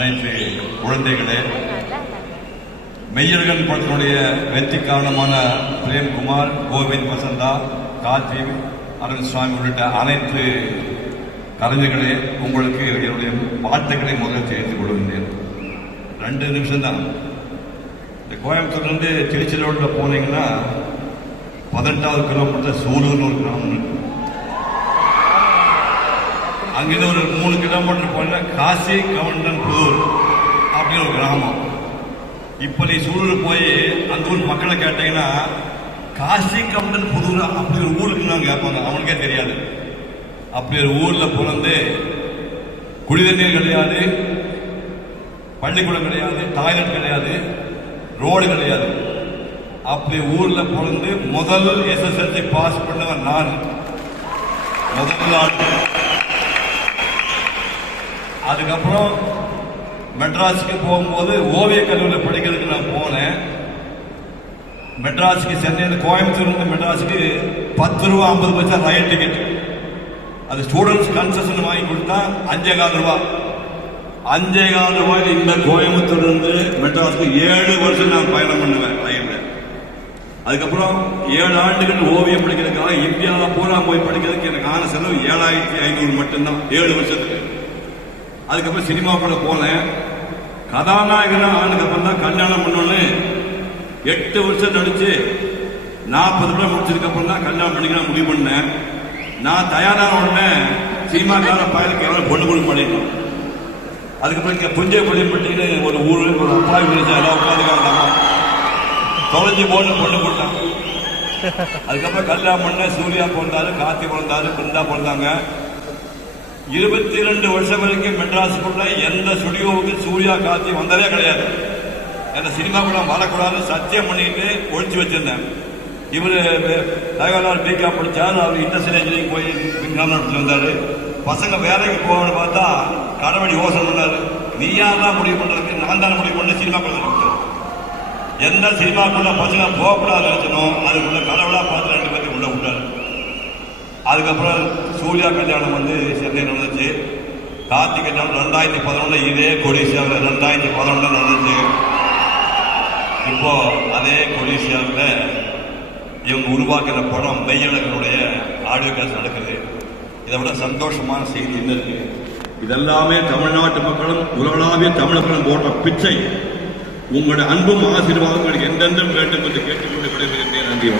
அனைத்து குழந்தைகளே, மெய்யழகன் படத்தினுடைய வெற்றி காரணமான பிரேம்குமார், கோவிந்த், வசந்தா, கார்த்தி, அருண் சுவாமி உள்ளிட்ட அனைத்து கலைஞர்களே, உங்களுக்கு என்னுடைய வாழ்த்துக்களை முதல்ல தெரிவித்துக் கொள்கின்றேன். 2 நிமிஷம் தான். இந்த கோயம்புத்தூர்லேருந்து திருச்சி ரோட்டில் போனீங்கன்னா 18வது கிலோமீட்டர் சூலூர்னு ஒரு கிராமம் இருக்கு. அங்கிருந்து ஒரு 3 கிலோமீட்டர் போனா காசி கவுண்டன் புதூர் அப்படின்னு ஒரு கிராமம். இப்ப நீ சூழல் போய் அந்த ஊர் மக்களை கேட்டீங்கன்னா காசி கவுண்டன் புதூர் அப்படி ஒரு ஊருக்கு தான் கேட்பாங்க. அவனுக்கே தெரியாது. அப்படி ஒரு ஊர்ல பிறந்து குடிநீர் கிடையாது, பள்ளிக்கூடம் கிடையாது, டாய்லெட் கிடையாது, ரோடு கிடையாது. அப்படி ஊர்ல பிறந்து முதல் SSLC பாஸ் பண்ணவன் நான். முதல் நாள். அதுக்கப்புறம் மெட்ராஸுக்கு போகும்போது ஓவிய கல்லூரியில் படிக்கிறதுக்கு நான் போனேன். மெட்ராஸுக்கு சென்னையில் கோயம்புத்தூர்லேருந்து மெட்ராஸுக்கு 10 ரூபா 50 பைசா ரயில் டிக்கெட். அது ஸ்டூடெண்ட்ஸ் கன்செஷன் வாங்கி கொடுத்தா 5,4 ரூபா. 5,4 ரூபாய்க்கு இந்த கோயம்புத்தூர்லேருந்து மெட்ராஸுக்கு 7 வருஷம் நான் பயணம் பண்ணுவேன் ரயில்ல. அதுக்கப்புறம் 7 ஆண்டுகள் ஓவியம் படிக்கிறதுக்காக இந்தியாவை பூரா போய் படிக்கிறதுக்கு எனக்கு ஆன செலவு 7,500 மட்டும்தான் 7 வருஷத்துக்கு. அதுக்கப்புறம் சினிமாக்குள்ள போனேன். கதாநாயகனா ஆனுக்கு அப்புறம் தான் கல்யாணம் பண்ணோன்னு 8 வருஷம் நடிச்சு 40 ரூபாய் முடிச்சதுக்கு அப்புறம் தான் கல்யாணம் பண்ணிக்கலாம் முடிவு பண்ணேன். நான் தயாரான உடனே சினிமாக்கார பயலுக்கு எவ்வளவு பொண்ணு கொடுக்க பண்ணிட்டோம். அதுக்கப்புறம் இங்க புஞ்சைப்பள்ளிப்பட்டின்னு ஒரு ஊரு, ஒரு அப்பாவி விழுந்து எல்லாம் உட்காந்துக்காங்க. தொலைஞ்சி பொண்ணு கொடுத்தாங்க. அதுக்கப்புறம் கல்யாணம் பண்ண சூர்யா பிறந்தாரு, கார்த்தி பிறந்தாரு, பிருந்தா பிறந்தாங்க. 22 வருஷம் வரைக்கும் மெட்ராஸுக்குள்ள எந்த ஸ்டுடியோவுக்கு சூர்யா, கார்த்தி வந்ததே கிடையாது. என்ன சினிமாக்குள்ள வரக்கூடாது சத்தியம் பண்ணிட்டு ஒழிச்சு வச்சிருந்தேன். இவரு தகவலார் பிகா படிச்சாரு. அவர் இண்டஸ்ட்ரியல் இன்ஜினியரிங் போய் விஞ்ஞானத்தில் வந்தாரு. பசங்க வேலைக்கு போகணும்னு பார்த்தா கடவுள் யோசனை பண்ணாரு. நீ யாரெல்லாம் முடிவு பண்றதுக்கு? நான் தானே முடிவு பண்ண சினிமாக்குள்ள. எந்த சினிமாக்குள்ள பசங்க போகக்கூடாது நினைச்சனும் அதுக்குள்ள கடவுளா பார்த்து 2 பேருக்கு உள்ள விட்டாரு. அதுக்கப்புறம் சூர்யா கல்யாணம் வந்து சென்னையில் நடந்துச்சு. கார்த்திக் கல்யாணம் 2011 இதே கொடிசியாவில் 2011 நடந்துச்சு. இப்போ அதே கொடிசியாவில் இவங்க உருவாக்குற படம் மெய்யழகனுடைய ஆடியோ காட்சி நடக்குது. இதை விட சந்தோஷமான செய்தி என்ன இருக்கு? இதெல்லாமே தமிழ்நாட்டு மக்களும் உலகளாவிய தமிழர்களும் போட்ட பிச்சை. உங்களுடைய அன்பும் ஆசீர்வாதம் எந்தெந்தும் வேண்டும் என்று கேட்டுக்கொண்டு விடைபெறுகிறேன். நன்றி.